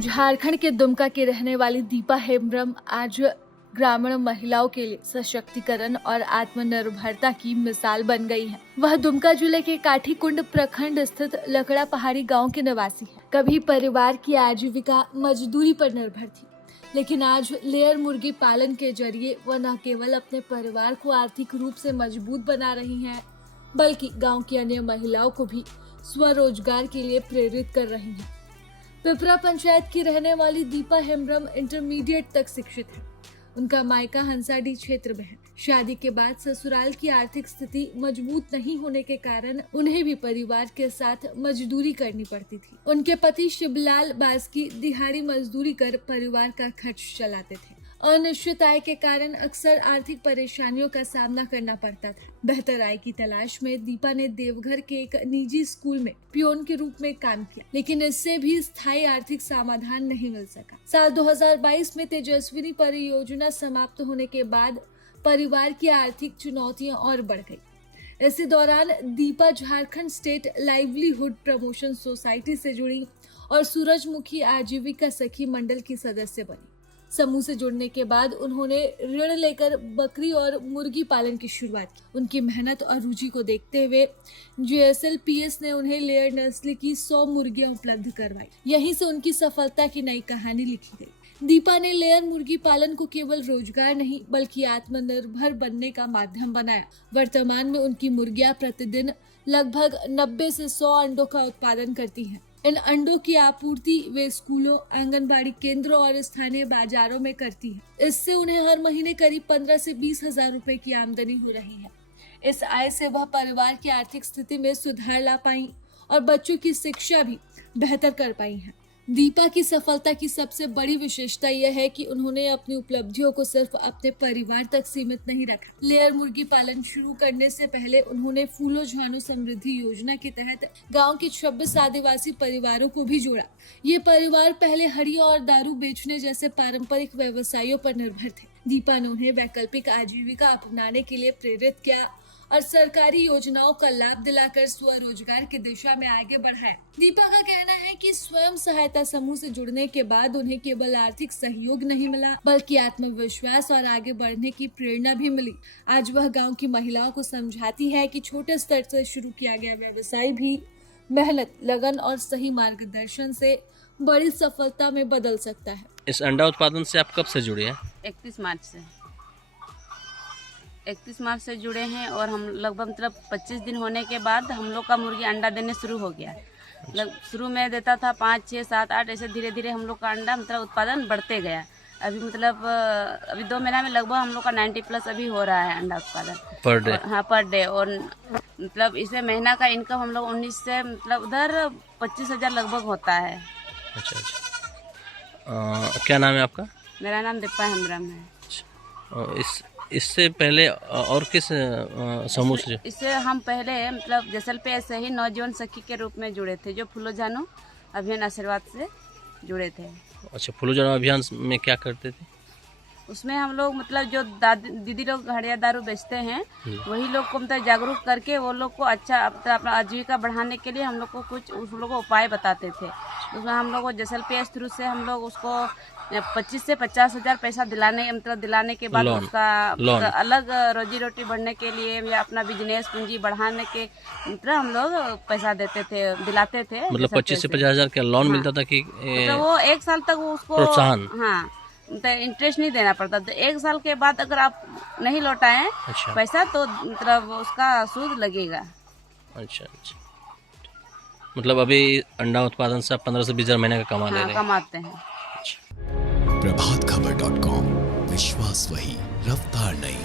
झारखंड के दुमका की रहने वाली दीपा हेम्ब्रम आज ग्रामीण महिलाओं के लिए सशक्तिकरण और आत्मनिर्भरता की मिसाल बन गई है। वह दुमका जिले के काठीकुंड प्रखंड स्थित लकड़ा पहाड़ी गांव के निवासी है। कभी परिवार की आजीविका मजदूरी पर निर्भर थी, लेकिन आज लेयर मुर्गी पालन के जरिए वह न केवल अपने परिवार को आर्थिक रूप से मजबूत बना रही हैं, बल्कि गांव की अन्य महिलाओं को भी स्वरोजगार के लिए प्रेरित कर रही हैं। पिपरा पंचायत की रहने वाली दीपा हेम्ब्रम इंटरमीडिएट तक शिक्षित है। उनका मायका हंसाडी क्षेत्र में है। शादी के बाद ससुराल की आर्थिक स्थिति मजबूत नहीं होने के कारण उन्हें भी परिवार के साथ मजदूरी करनी पड़ती थी। उनके पति शिवलाल बास्की दिहाड़ी मजदूरी कर परिवार का खर्च चलाते थे। अनिश्चित आय के कारण अक्सर आर्थिक परेशानियों का सामना करना पड़ता था। बेहतर आय की तलाश में दीपा ने देवघर के एक निजी स्कूल में पियोन के रूप में काम किया, लेकिन इससे भी स्थायी आर्थिक समाधान नहीं मिल सका। साल 2022 में तेजस्विनी परियोजना समाप्त होने के बाद परिवार की आर्थिक चुनौतियां और बढ़ गई। इसी दौरान Deepa Jharkhand state livelihood promotion society से जुड़ी और सूरजमुखी आजीविका सखी मंडल की सदस्य बनी। समूह से जुड़ने के बाद उन्होंने ऋण लेकर बकरी और मुर्गी पालन की शुरुआत की। उनकी मेहनत और रुचि को देखते हुए GSLPS ने उन्हें लेयर नस्ल की 100 मुर्गियां उपलब्ध करवाई। यहीं से उनकी सफलता की नई कहानी लिखी गई। दीपा ने लेयर मुर्गी पालन को केवल रोजगार नहीं बल्कि आत्मनिर्भर बनने का माध्यम बनाया। वर्तमान में उनकी मुर्गियां प्रतिदिन लगभग 90 से 100 अंडों का उत्पादन करती हैं। इन अंडों की आपूर्ति वे स्कूलों, आंगनबाड़ी केंद्रों और स्थानीय बाजारों में करती हैं। इससे उन्हें हर महीने करीब 15 से 20 हजार रुपए की आमदनी हो रही है। इस आय से वह परिवार की आर्थिक स्थिति में सुधार ला पाई और बच्चों की शिक्षा भी बेहतर कर पाई हैं। दीपा की सफलता की सबसे बड़ी विशेषता यह है कि उन्होंने अपनी उपलब्धियों को सिर्फ अपने परिवार तक सीमित नहीं रखा। लेयर मुर्गी पालन शुरू करने से पहले उन्होंने फूलो झानो समृद्धि योजना के तहत गांव के 26 आदिवासी परिवारों को भी जोड़ा। ये परिवार पहले हड़िया और दारू बेचने जैसे पारंपरिक व्यवसायों पर निर्भर थे। दीपा ने उन्हें वैकल्पिक आजीविका अपनाने के लिए प्रेरित किया और सरकारी योजनाओं का लाभ दिलाकर स्वरोजगार की दिशा में आगे बढ़ाया। दीपा का कहना है कि स्वयं सहायता समूह से जुड़ने के बाद उन्हें केवल आर्थिक सहयोग नहीं मिला बल्कि आत्मविश्वास और आगे बढ़ने की प्रेरणा भी मिली। आज वह गांव की महिलाओं को समझाती है कि छोटे स्तर से शुरू किया गया व्यवसाय भी मेहनत, लगन और सही मार्गदर्शन से बड़ी सफलता में बदल सकता है। इस अंडा उत्पादन से आप कब से जुड़े हैं? 31 मार्च से जुड़े हैं और हम लगभग 25 दिन होने के बाद हम लोग का मुर्गी अंडा देने शुरू हो गया। शुरू में देता था 5, 6, 7, 8 ऐसे धीरे धीरे हम लोग का अंडा उत्पादन बढ़ते गया। अभी अभी 2 महीना में लगभग हम लोग का 90+ अभी हो रहा है अंडा उत्पादन पर डे। हाँ, पर डे। और इसे महीना का इनकम हम लोग 19 से उधर 25 हजार लगभग होता है। अच्छा। क्या नाम है आपका? मेरा नाम दीपा हेम्ब्रम है। इससे पहले और किस समूह से? इससे हम पहले JSLPS से ही नौजवान सखी के रूप में जुड़े थे, जो फूलो झानो अभियान आशीर्वाद से जुड़े थे। अच्छा, फूलो झानो अभियान में क्या करते थे? उसमें हम लोग जो दीदी लोग हड़िया दारू बेचते हैं वही लोग को जागरूक करके वो लोग को अच्छा अपना आजीविका बढ़ाने के लिए हम लोग को कुछ उस लोग को उपाय बताते थे। उसमें हम लोग को JSLPS थ्रू से हम लोग उसको 25 से 50 हजार पैसा दिलाने के बाद उसका अलग रोजी रोटी बढ़ने के लिए या अपना बिजनेस पूंजी बढ़ाने के हम लोग पैसा दिलाते थे। 25 से 50 हजार का लोन मिलता था कि वो 1 साल तक वो उसको प्रोत्साहन? हाँ, इंटरेस्ट नहीं देना पड़ता। तो 1 साल के बाद अगर आप नहीं लौटाएं पैसा तो उसका सूद लगेगा। अच्छा। अभी अंडा उत्पादन से 15 से 20 हजार महीने का कमा ले रहे हैं? कमाते हैं। प्रभातखबर.com, विश्वास वही, रफ्तार नहीं।